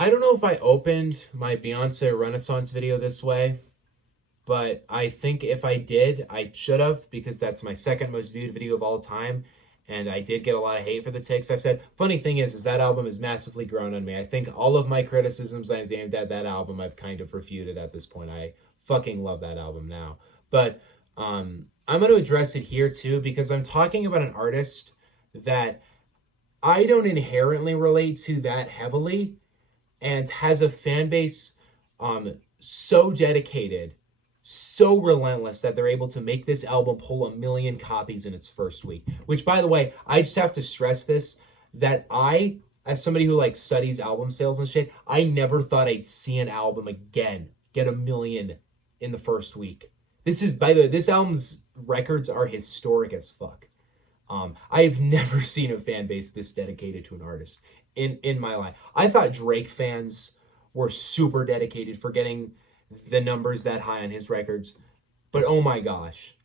I don't know if I opened my Beyonce Renaissance video this way, but I think if I did, I should have because that's my second most viewed video of all time. And I did get a lot of hate for the takes I've said. Funny thing is that album has massively grown on me. I think all of my criticisms I've aimed at that album, I've kind of refuted at this point. I fucking love that album now. But I'm going to address it here too because I'm talking about an artist that I don't inherently relate to that heavily and has a fan base so dedicated, so relentless that they're able to make this album pull 1 million copies in its first week. Which, by the way, I just have to stress this that as somebody who like studies album sales and shit, I never thought I'd see an album again get 1 million in the first week. This is, by the way, this album's records are historic as fuck. I've never seen a fan base this dedicated to an artist in my life. I thought Drake fans were super dedicated for getting the numbers that high on his records, but oh my gosh,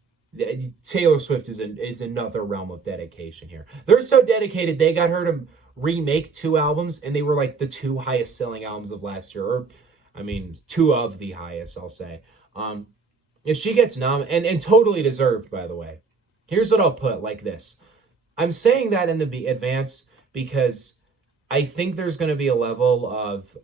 Taylor Swift is another realm of dedication here. They're so dedicated they got her to remake 2 albums, and they were like the 2 highest selling albums of last year, or I mean, 2 of the highest, I'll say. If she gets and totally deserved, by the way. Here's what I'll put like this. I'm saying that in the advance because I think there's going to be a level of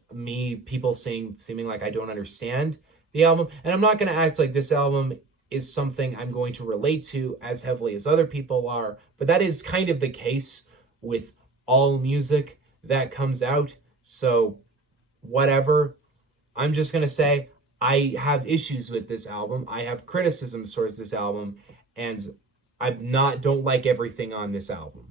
people seeming like I don't understand the album. And I'm not going to act like this album is something I'm going to relate to as heavily as other people are. But that is kind of the case with all music that comes out. So, whatever. I'm just going to say I have issues with this album. I have criticisms towards this album. And don't like everything on this album.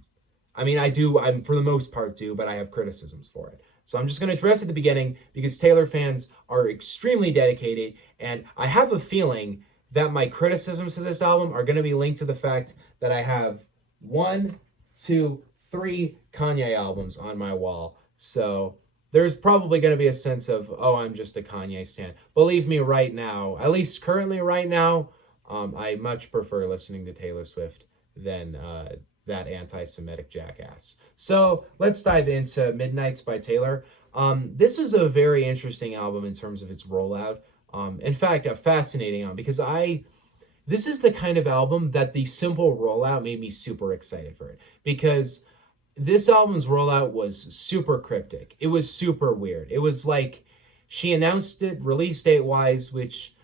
I mean, I'm for the most part do, but I have criticisms for it. So I'm just going to address at the beginning because Taylor fans are extremely dedicated, and I have a feeling that my criticisms to this album are going to be linked to the fact that I have 1, 2, 3 Kanye albums on my wall. So there's probably going to be a sense of, oh, I'm just a Kanye stan. Believe me, right now, at least currently right now, I much prefer listening to Taylor Swift than that anti-Semitic jackass. So let's dive into Midnights by Taylor. This was a very interesting album in terms of its rollout. In fact, a fascinating album because this is the kind of album that the simple rollout made me super excited for it because this album's rollout was super cryptic. It was super weird. It was like she announced it release date wise, which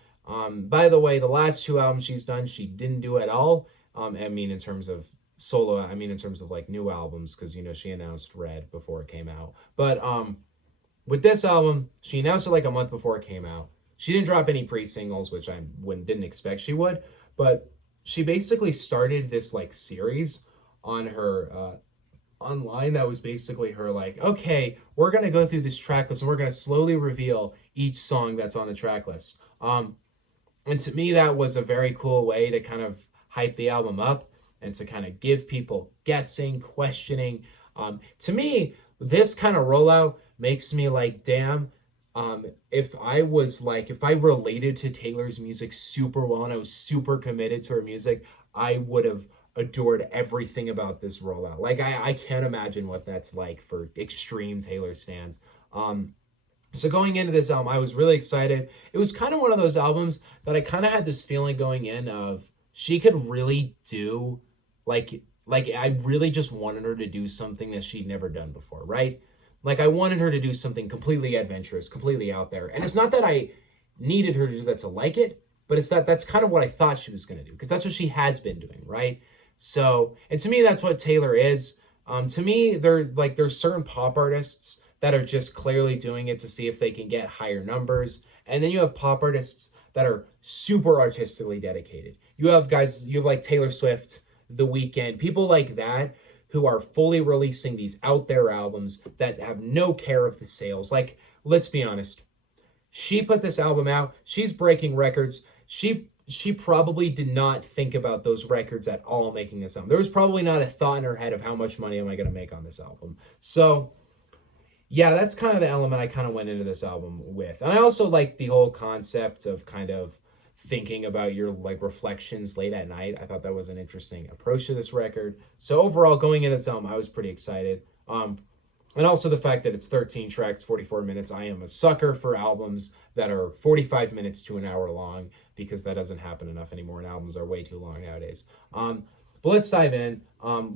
by the way, the last 2 albums she's done, she didn't do at all. I mean, in terms of solo, I mean, in terms of like new albums, because she announced Red before it came out. But with this album, she announced it like a month before it came out. She didn't drop any pre-singles, which I didn't expect she would. But she basically started this like series on her online that was basically her like, okay, we're gonna go through this track list and we're gonna slowly reveal each song that's on the track list. And to me, that was a very cool way to kind of hype the album up and to kind of give people guessing, questioning. To me, this kind of rollout makes me like, damn, if I related to Taylor's music super well and I was super committed to her music, I would have adored everything about this rollout. Like, I can't imagine what that's like for extreme Taylor stans. So going into this album, I was really excited. It was kind of one of those albums that I kind of had this feeling going in of she could really do like I really just wanted her to do something that she'd never done before, right? Like I wanted her to do something completely adventurous, completely out there. And it's not that I needed her to do that to like it, but it's that's kind of what I thought she was going to do because that's what she has been doing, right? So, and to me that's what Taylor is. To me there's certain pop artists that are just clearly doing it to see if they can get higher numbers. And then you have pop artists that are super artistically dedicated. You have like Taylor Swift, The Weeknd, people like that who are fully releasing these out there albums that have no care of the sales. Like, let's be honest. She put this album out. She's breaking records. She probably did not think about those records at all making this album. There was probably not a thought in her head of how much money am I going to make on this album. So, yeah, that's kind of the element I kind of went into this album with. And I also like the whole concept of kind of thinking about your like reflections late at night. I thought that was an interesting approach to this record. So overall, going into this album, I was pretty excited. And also the fact that it's 13 tracks, 44 minutes. I am a sucker for albums that are 45 minutes to an hour long because that doesn't happen enough anymore, and albums are way too long nowadays. But let's dive in.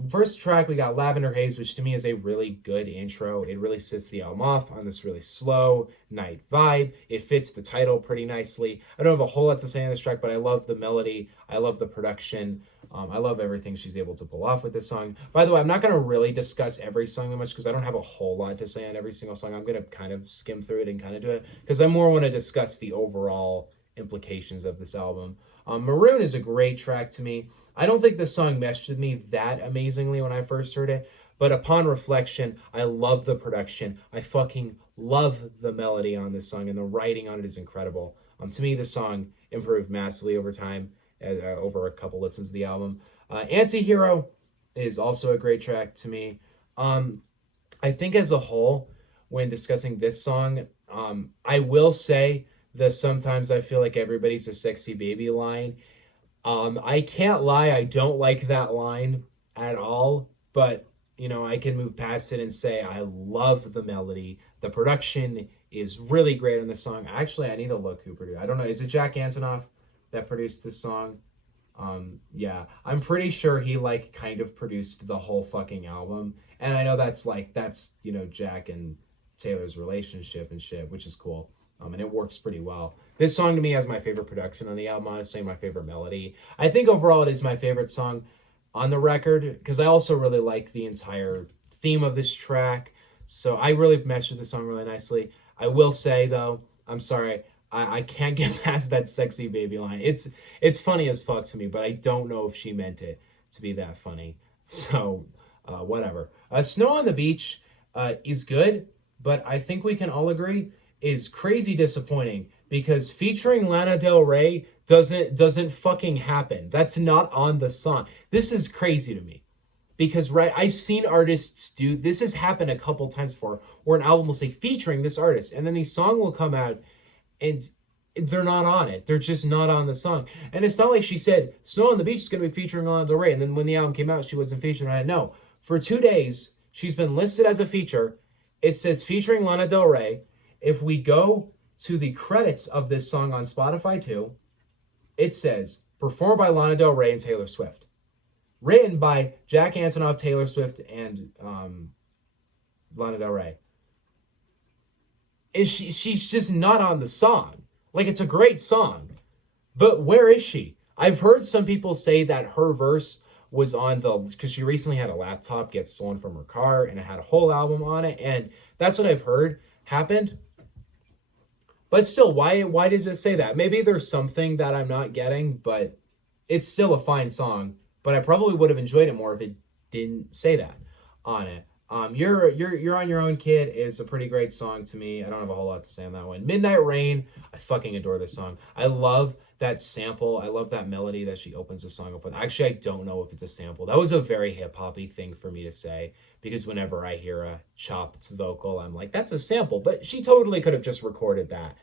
First track, we got Lavender Haze, which to me is a really good intro. It really sets the album off on this really slow night vibe. It fits the title pretty nicely. I don't have a whole lot to say on this track, but I love the melody. I love the production. I love everything she's able to pull off with this song. By the way, I'm not going to really discuss every song that much because I don't have a whole lot to say on every single song. I'm going to kind of skim through it and kind of do it because I more want to discuss the overall implications of this album. Maroon is a great track to me. I don't think this song meshed with me that amazingly when I first heard it, but upon reflection, I love the production. I fucking love the melody on this song, and the writing on it is incredible. To me, this song improved massively over time, over a couple listens to the album. Anti-Hero is also a great track to me. I think as a whole, when discussing this song, I will say that sometimes I feel like everybody's a sexy baby line. I can't lie, I don't like that line at all, but I can move past it and say I love the melody. The production is really great on the song. Actually, I need to look who produced. I don't know. Is it Jack Antonoff that produced this song? Yeah, I'm pretty sure he kind of produced the whole fucking album. And I know that's Jack and Taylor's relationship and shit, which is cool. And it works pretty well. This song to me has my favorite production on the album, honestly, my favorite melody. I think overall it is my favorite song on the record because I also really like the entire theme of this track. So I really meshed with the song really nicely. I will say though, I'm sorry, I can't get past that sexy baby line. It's funny as fuck to me, but I don't know if she meant it to be that funny. So whatever. Snow on the Beach is good, but I think we can all agree is crazy disappointing because featuring Lana Del Rey doesn't fucking happen. That's not on the song. This is crazy to me because I've seen artists do this. Has happened a couple times before, where an album will say featuring this artist, and then the song will come out and they're not on it. They're just not on the song. And it's not like she said Snow on the Beach is going to be featuring Lana Del Rey, and then when the album came out, she wasn't featured on it. No, for 2 days she's been listed as a feature. It says featuring Lana Del Rey. If we go to the credits of this song on Spotify too, it says performed by Lana Del Rey and Taylor Swift. Written by Jack Antonoff, Taylor Swift, and Lana Del Rey. And she's just not on the song. It's a great song. But where is she? I've heard some people say that her verse was on because she recently had a laptop get stolen from her car and it had a whole album on it. And that's what I've heard happened. But still, why does it say that? Maybe there's something that I'm not getting, but it's still a fine song. But I probably would have enjoyed it more if it didn't say that on it. You're on Your Own, Kid is a pretty great song to me. I don't have a whole lot to say on that one. Midnight Rain, I fucking adore this song. I love that sample. I love that melody that she opens the song up with. Actually, I don't know if it's a sample. That was a very hip-hoppy thing for me to say because whenever I hear a chopped vocal, I'm like, that's a sample. But she totally could have just recorded that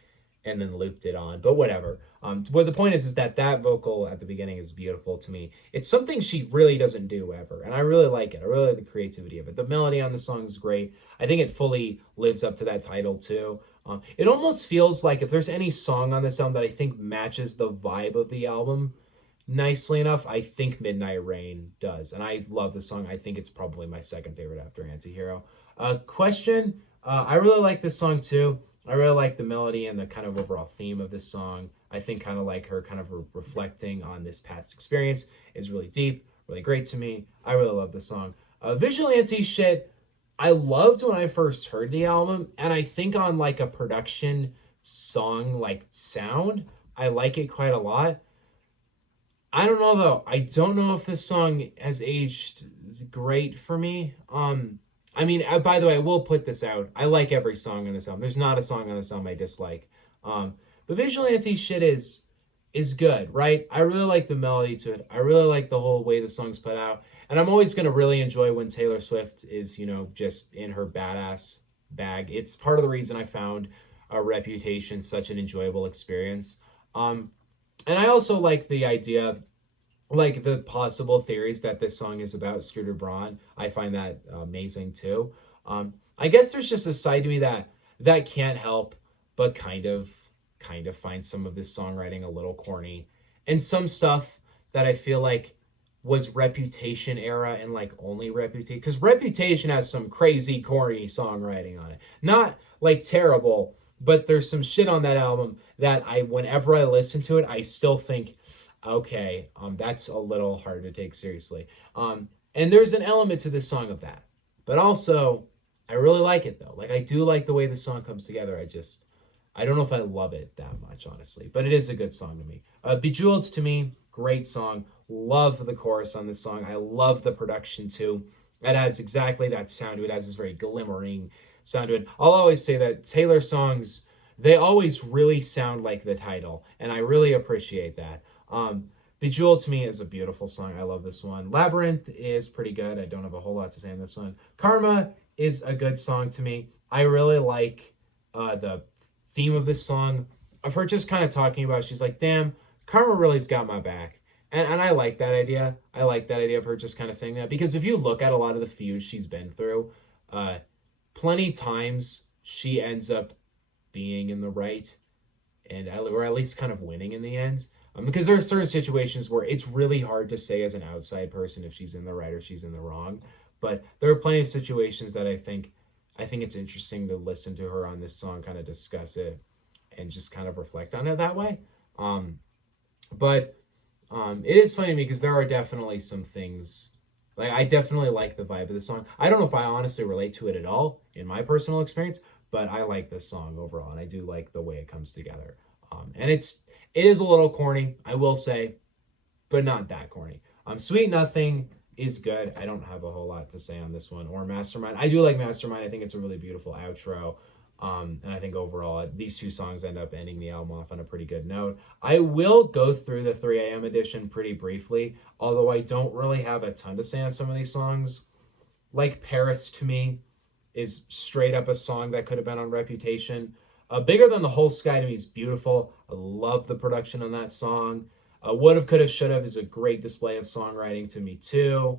and then looped it on, but whatever. But the point is that vocal at the beginning is beautiful to me. It's something she really doesn't do ever, and I really like it. I really like the creativity of it. The melody on the song is great. I think it fully lives up to that title too. It almost feels like if there's any song on this album that I think matches the vibe of the album nicely enough, I think Midnight Rain does, and I love the song. I think it's probably my second favorite after Anti-Hero. Question, I really like this song too. I really like the melody and the kind of overall theme of this song. I think kind of like her kind of reflecting on this past experience is really deep, really great to me. I really love the song. Vigilante shit, I loved when I first heard the album, and I think on a production song sound, I like it quite a lot. I don't know though. I don't know if this song has aged great for me. I mean, by the way, I will put this out. I like every song on this album. There's not a song on this album I dislike. But Vigilante shit is good, right? I really like the melody to it. I really like the whole way the song's put out. And I'm always going to really enjoy when Taylor Swift is, just in her badass bag. It's part of the reason I found a Reputation such an enjoyable experience. And I also like the idea, the possible theories that this song is about Scooter Braun. I find that amazing too. I guess there's just a side to me that can't help but kind of find some of this songwriting a little corny, and some stuff that I feel like was Reputation era and like only Reputation, because Reputation has some crazy corny songwriting on it. Not like terrible, but there's some shit on that album that I whenever I listen to it, I still think, okay, that's a little hard to take seriously. And there's an element to this song of that. But also, I really like it though. Like I do like the way the song comes together. I don't know if I love it that much, honestly, but it is a good song to me. Bejeweled to me, great song. Love the chorus on this song. I love the production too. It has exactly that sound to it. It has this very glimmering sound to it. I'll always say that Taylor songs, they always really sound like the title, and I really appreciate that. Bejeweled to me is a beautiful song. I love this one. Labyrinth is pretty good. I don't have a whole lot to say on this one. Karma is a good song to me. I really like the theme of this song, of her just kind of talking about, she's like, damn, Karma really's got my back. And I like that idea. I like that idea of her just kind of saying that, because if you look at a lot of the feuds she's been through, plenty times she ends up being in the right, or at least kind of winning in the end. Because there are certain situations where it's really hard to say as an outside person if she's in the right or she's in the wrong. But there are plenty of situations that I think it's interesting to listen to her on this song, kind of discuss it and just kind of reflect on it that way. But it is funny to me because there are definitely some things, like I definitely like the vibe of the song. I don't know if I honestly relate to it at all in my personal experience, but I like this song overall, and I do like the way it comes together. And it is a little corny, I will say, but not that corny. Sweet Nothing is good. I don't have a whole lot to say on this one. Or Mastermind. I do like Mastermind. I think it's a really beautiful outro. And I think overall, these two songs end up ending the album off on a pretty good note. I will go through the 3 a.m. edition pretty briefly, although I don't really have a ton to say on some of these songs. Like Paris to me is straight up a song that could have been on Reputation. Bigger Than the Whole Sky to me is beautiful. I love the production on that song. Would Have, Could Have, Should Have is a great display of songwriting to me too.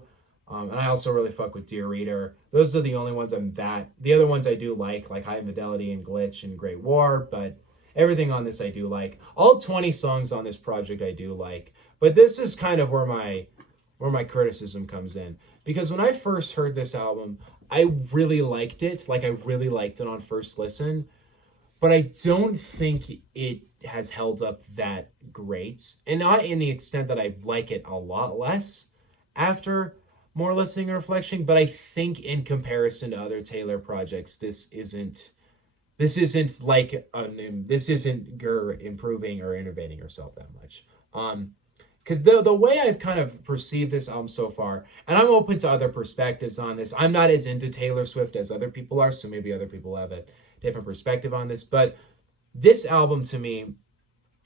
And I also really fuck with Dear Reader. Those are the only ones the other ones I do like High Fidelity and Glitch and Great War, but everything on this I do like. All 20 songs on this project I do like. But this is kind of where my criticism comes in. Because when I first heard this album, I really liked it. Like I really liked it on first listen. But I don't think it has held up that great. And not in the extent that I like it a lot less after more listening and reflection, but I think in comparison to other Taylor projects, this isn't her improving or innovating herself that much. Because the way I've kind of perceived this album so far, and I'm open to other perspectives on this. I'm not as into Taylor Swift as other people are, so maybe other people have a different perspective on this. But this album to me,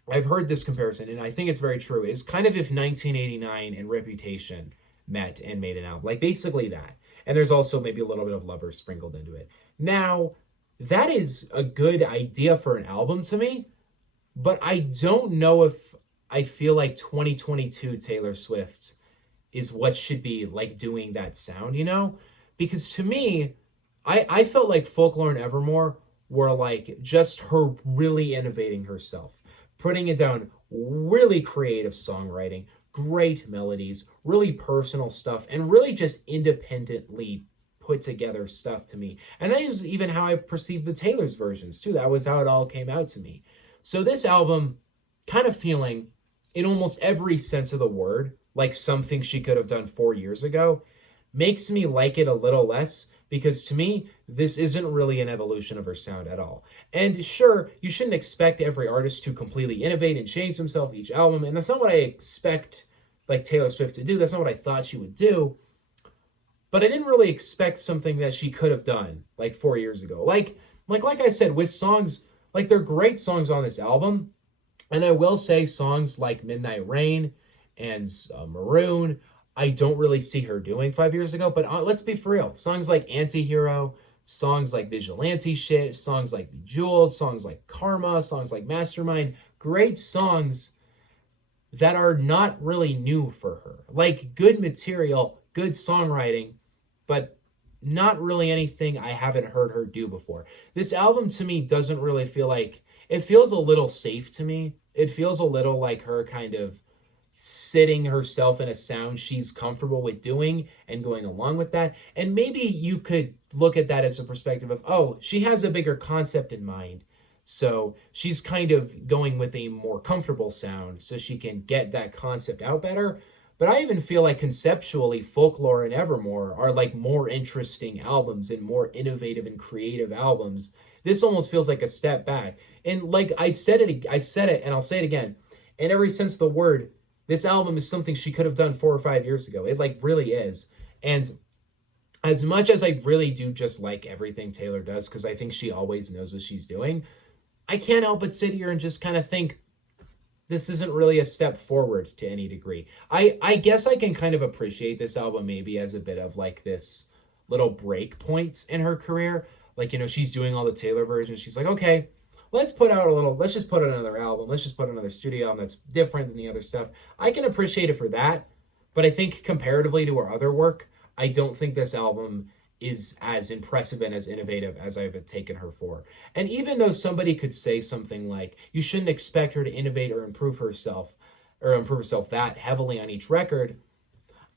I've heard this comparison, and I think it's very true, is kind of if 1989 and Reputation met and made an album. Like basically that. And there's also maybe a little bit of Lover sprinkled into it. Now, that is a good idea for an album to me, but I don't know if I feel like 2022 Taylor Swift is what should be like doing that sound, you know? Because to me, I felt like Folklore and Evermore were like just her really innovating herself, putting it down, really creative songwriting, great melodies, really personal stuff, and really just independently put together stuff to me. And that is even how I perceived the Taylor's versions too. That was how it all came out to me. So this album, kind of feeling in almost every sense of the word like something she could have done 4 years ago, makes me like it a little less, because to me, this isn't really an evolution of her sound at all. And sure, you shouldn't expect every artist to completely innovate and change themselves each album, and that's not what I expect like Taylor Swift to do. That's not what I thought she would do. But I didn't really expect something that she could have done like 4 years ago. Like I said, with songs, like they're great songs on this album. And I will say songs like Midnight Rain and Maroon, I don't really see her doing 5 years ago. But let's be for real. Songs like Antihero, songs like Vigilante Shit, songs like Bejeweled, songs like Karma, songs like Mastermind, great songs that are not really new for her. Like good material, good songwriting, but not really anything I haven't heard her do before. This album to me doesn't really feel like, it feels a little safe to me. It feels a little like her kind of sitting herself in a sound she's comfortable with doing and going along with that. And maybe you could look at that as a perspective of, oh, she has a bigger concept in mind. So she's kind of going with a more comfortable sound so she can get that concept out better. But I even feel like conceptually, Folklore and Evermore are like more interesting albums and more innovative and creative albums. This almost feels like a step back. And like I've said it, and I'll say it again. In every sense of the word, this album is something she could have done 4 or 5 years ago. It like really is. And as much as I really do just like everything Taylor does, because I think she always knows what she's doing, I can't help but sit here and just kind of think this isn't really a step forward to any degree. I guess I can kind of appreciate this album maybe as a bit of like this little break points in her career. Like, she's doing all the Taylor versions. She's like, okay, let's just put out another album. Let's just put another studio album that's different than the other stuff. I can appreciate it for that. But I think comparatively to her other work, I don't think this album is as impressive and as innovative as I've taken her for. And even though somebody could say something like, you shouldn't expect her to innovate or improve herself that heavily on each record,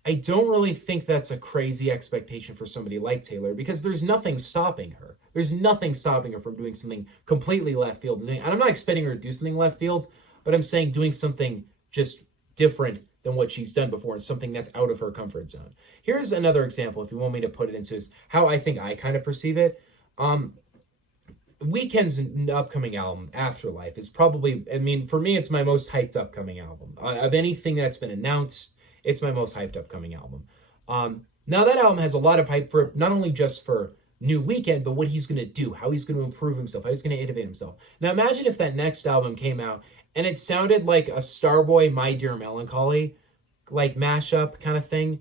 I don't really think that's a crazy expectation for somebody like Taylor because there's nothing stopping her. There's nothing stopping her from doing something completely left field. And I'm not expecting her to do something left field, but I'm saying doing something just different than what she's done before and something that's out of her comfort zone. Here's another example, if you want me to put it into is how I think I kind of perceive it. Weeknd's upcoming album, Afterlife, is probably, I mean, for me, it's my most hyped upcoming album. Of anything that's been announced, it's my most hyped upcoming album. Now, that album has a lot of hype for not only just for new Weeknd, but what he's going to do, how he's going to improve himself, how he's going to innovate himself. Now, imagine if that next album came out and it sounded like a Starboy, My Dear Melancholy, like mashup kind of thing.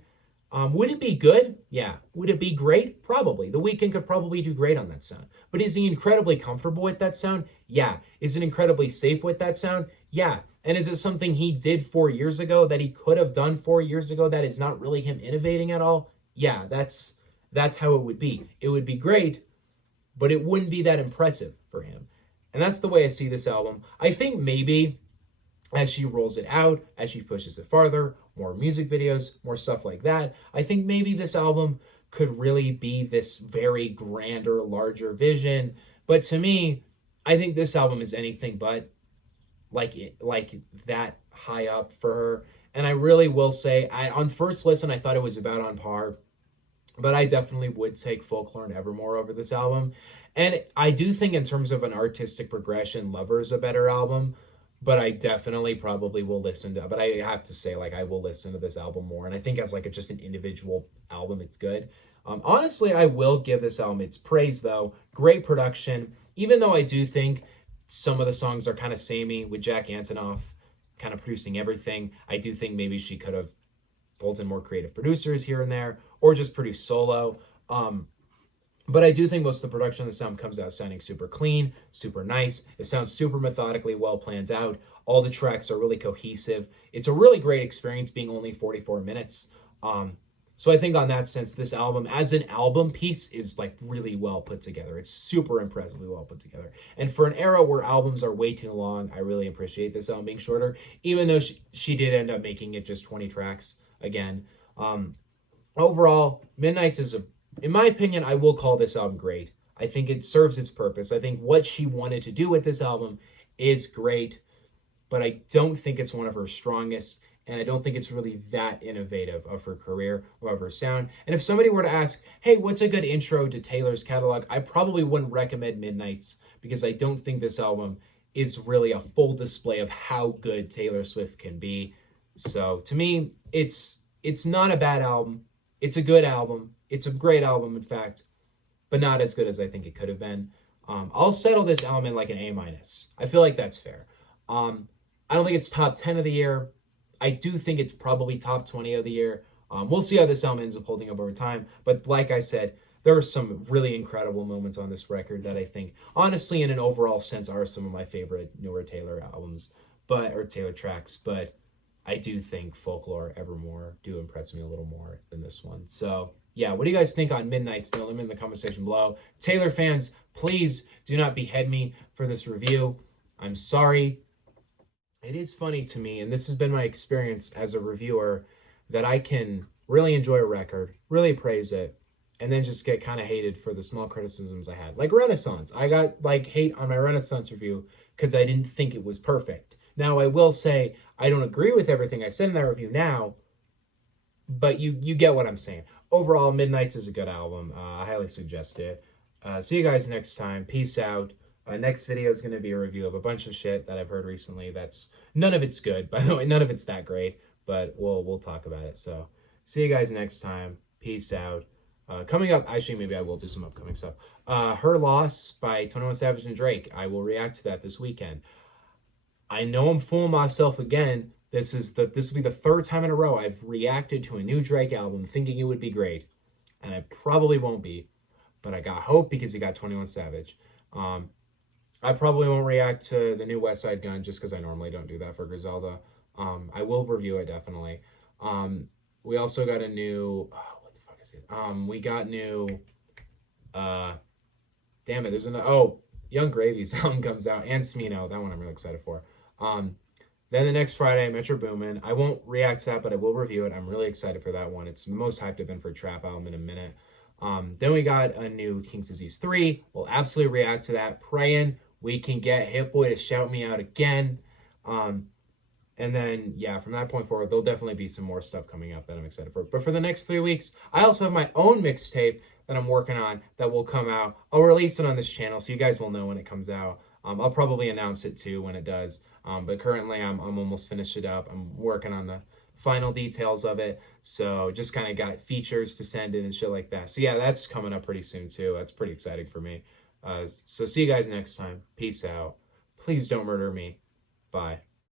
Would it be good? Yeah. Would it be great? Probably. The Weeknd could probably do great on that sound. But is he incredibly comfortable with that sound? Yeah. Is it incredibly safe with that sound? Yeah. And is it something he did 4 years ago that he could have done 4 years ago that is not really him innovating at all? Yeah, that's how it would be. It would be great, but it wouldn't be that impressive for him. And that's the way I see this album. I think maybe as she rolls it out, as she pushes it farther, more music videos, more stuff like that, I think maybe this album could really be this very grander, larger vision. But to me, I think this album is anything but like that high up for her. And I really will say, on first listen, I thought it was about on par, but I definitely would take Folklore and Evermore over this album. And I do think in terms of an artistic progression, Lover is a better album, but I definitely probably will listen to, but I have to say, like, I will listen to this album more. And I think as like just an individual album, it's good. Honestly, I will give this album its praise though. Great production, even though I do think some of the songs are kind of samey with Jack Antonoff kind of producing everything. I do think maybe she could have pulled in more creative producers here and there, or just produced solo. But I do think most of the production of the sound comes out sounding super clean, super nice. It sounds super methodically well planned out. All the tracks are really cohesive. It's a really great experience being only 44 minutes. So I think on that sense, this album as an album piece is like really well put together. It's super impressively well put together. And for an era where albums are way too long, I really appreciate this album being shorter, even though she did end up making it just 20 tracks again. Overall, Midnights is in my opinion, I will call this album great. I think it serves its purpose. I think what she wanted to do with this album is great, but I don't think it's one of her strongest, and I don't think it's really that innovative of her career or of her sound. And if somebody were to ask, hey, what's a good intro to Taylor's catalog? I probably wouldn't recommend Midnights because I don't think this album is really a full display of how good Taylor Swift can be. So to me, it's not a bad album. It's a good album. It's a great album, in fact, but not as good as I think it could have been. I'll settle this album in like an A-. I feel like that's fair. I don't think it's top 10 of the year. I do think it's probably top 20 of the year. We'll see how this album ends up holding up over time. But like I said, there are some really incredible moments on this record that I think, honestly, in an overall sense, are some of my favorite newer Taylor albums, or Taylor tracks. But I do think Folklore, Evermore do impress me a little more than this one. So yeah, what do you guys think on Midnights? Let me in the comment section below. Taylor fans, please do not behead me for this review. I'm sorry. It is funny to me, and this has been my experience as a reviewer, that I can really enjoy a record, really praise it, and then just get kind of hated for the small criticisms I had. Like Renaissance. I got like hate on my Renaissance review because I didn't think it was perfect. Now I will say I don't agree with everything I said in that review now, but you get what I'm saying. Overall, Midnights is a good album. I highly suggest it. See you guys next time. Peace out. Next video is going to be a review of a bunch of shit that I've heard recently. That's none of it's good, by the way. None of it's that great, but we'll talk about it. So see you guys next time. Peace out. Coming up, actually, maybe I will do some upcoming stuff. Her Loss by 21 Savage and Drake. I will react to that this weekend. I know I'm fooling myself again. This will be the third time in a row I've reacted to a new Drake album thinking it would be great, and I probably won't be, but I got hope because he got 21 Savage. I probably won't react to the new West Side Gun just because I normally don't do that for Griselda. I will review it definitely. We also got a new what the fuck is it? We got new damn it, there's an Young Gravy's album comes out, and Smino. That one I'm really excited for. Then the next Friday, Metro Boomin. I won't react to that, but I will review it. I'm really excited for that one. It's the most hyped I've been for a trap album in a minute. Then we got a new King's Disease 3. We'll absolutely react to that. Praying we can get Hit Boy to shout me out again. And then, yeah, from that point forward, there'll definitely be some more stuff coming up that I'm excited for. But for the next 3 weeks, I also have my own mixtape that I'm working on that will come out. I'll release it on this channel, so you guys will know when it comes out. I'll probably announce it too when it does. But currently, I'm almost finished it up. I'm working on the final details of it. So just kind of got features to send in and shit like that. So yeah, that's coming up pretty soon too. That's pretty exciting for me. So see you guys next time. Peace out. Please don't murder me. Bye.